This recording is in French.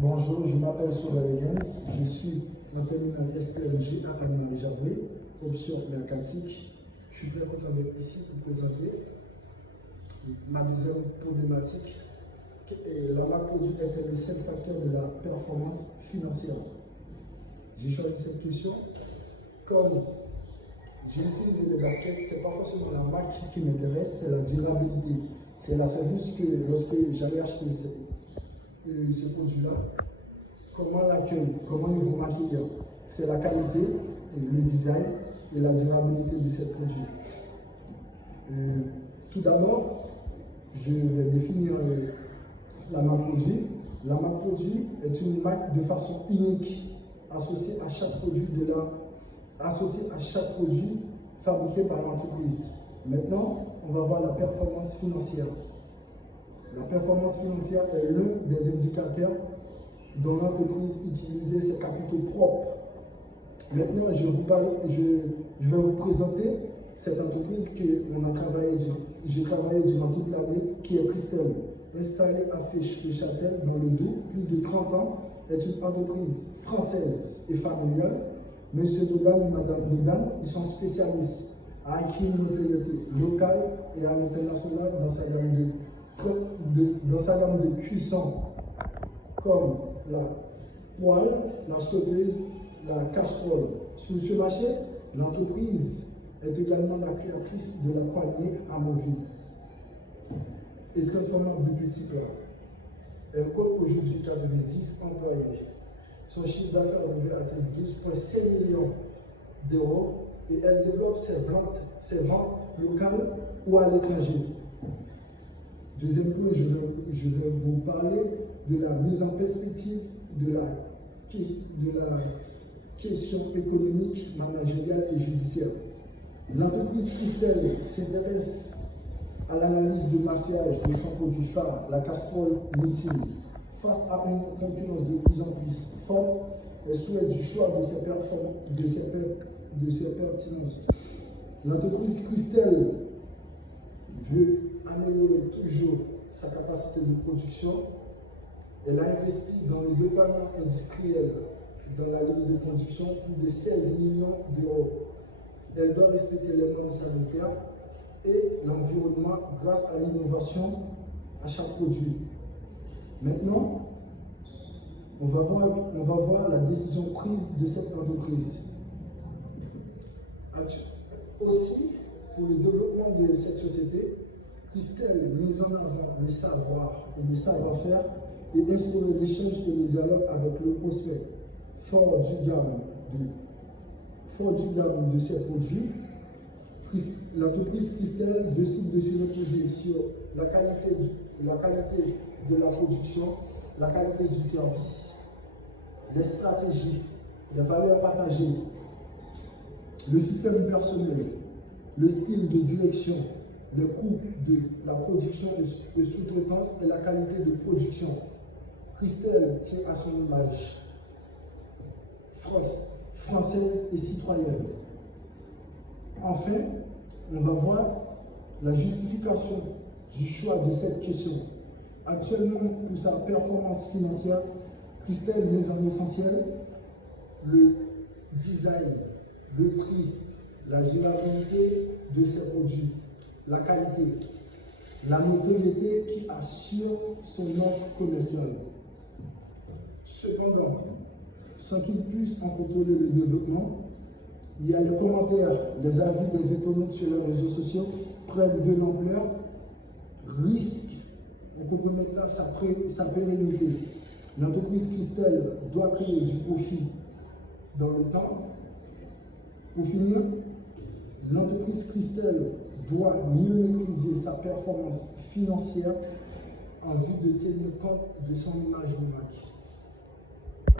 Bonjour, je m'appelle Soleil Gens, je suis en terminale SPMG à Anne-Marie-Javoué, option mercantique. Je suis très content d'être ici pour présenter ma deuxième problématique. La marque produit est le seul facteur de la performance financière. J'ai choisi cette question comme j'ai utilisé des baskets, ce n'est pas forcément la marque qui m'intéresse, c'est la durabilité. C'est la service que lorsque j'allais acheter ce produit-là, comment l'accueil, comment ils vont m'accueillir, c'est la qualité, et le design et la durabilité de ces produits. Tout d'abord, je vais définir la marque produit. La marque produit est une marque de façon unique, associée à chaque produit fabriqué par l'entreprise. Maintenant, on va voir la performance financière. La performance financière est l'un des indicateurs dont l'entreprise utilise ses capitaux propres. Maintenant, je vais vous présenter cette entreprise que j'ai travaillé durant toute l'année, qui est Christelle. Installée à Féchamp-le-Châtel dans le Doubs, plus de 30 ans, est une entreprise française et familiale. Monsieur Dodan et Madame Dodan, ils sont spécialistes à acquérir une notoriété locale et à l'international dans sa gamme de cuisson, comme la poêle, la sauteuse, la casserole. Sur ce marché, l'entreprise est également la créatrice de la poignée amovible et transformable de petits plats. Elle compte aujourd'hui 90 employés. Son chiffre d'affaires devait atteindre 12,5 millions d'euros et elle développe ses ventes locales ou à l'étranger. Deuxième point, je vais vous parler de la mise en perspective de la question économique, managériale et judiciaire. L'entreprise Christelle s'intéresse à l'analyse de massage de son produit phare, la casserole multime. Face à une concurrence de plus en plus forte, elle souhaite du choix de ses pertinences. L'entreprise Christelle veut améliorer toujours sa capacité de production. Elle a investi dans le développement industriel dans la ligne de production plus de 16 millions d'euros. Elle doit respecter les normes sanitaires et l'environnement grâce à l'innovation à chaque produit. Maintenant, on va voir la décision prise de cette entreprise. Aussi, pour le développement de cette société, Christelle mise en avant le savoir et le savoir-faire et instaurer l'échange et le dialogue avec le prospect fort du gamme de ses produits. L'entreprise Christelle décide de se reposer sur la qualité de la production, la qualité du service, les stratégies, les valeurs partagées, le système personnel, le style de direction, le coût de la production et sous-traitance et la qualité de production. Christelle tient à son image française et citoyenne. Enfin, on va voir la justification du choix de cette question. Actuellement, pour sa performance financière, Christelle met en essentiel le design, le prix, la durabilité de ses produits, la qualité, la notoriété qui assure son offre commerciale. Cependant, sans qu'il puisse en contrôler le développement, il y a les commentaires, les avis des internautes sur les réseaux sociaux prennent de l'ampleur, risque on peut commettre sa pérennité. L'entreprise Christelle doit créer du profit dans le temps. Pour finir, l'entreprise Christelle doit mieux maîtriser sa performance financière en vue de tenir compte de son image de marque.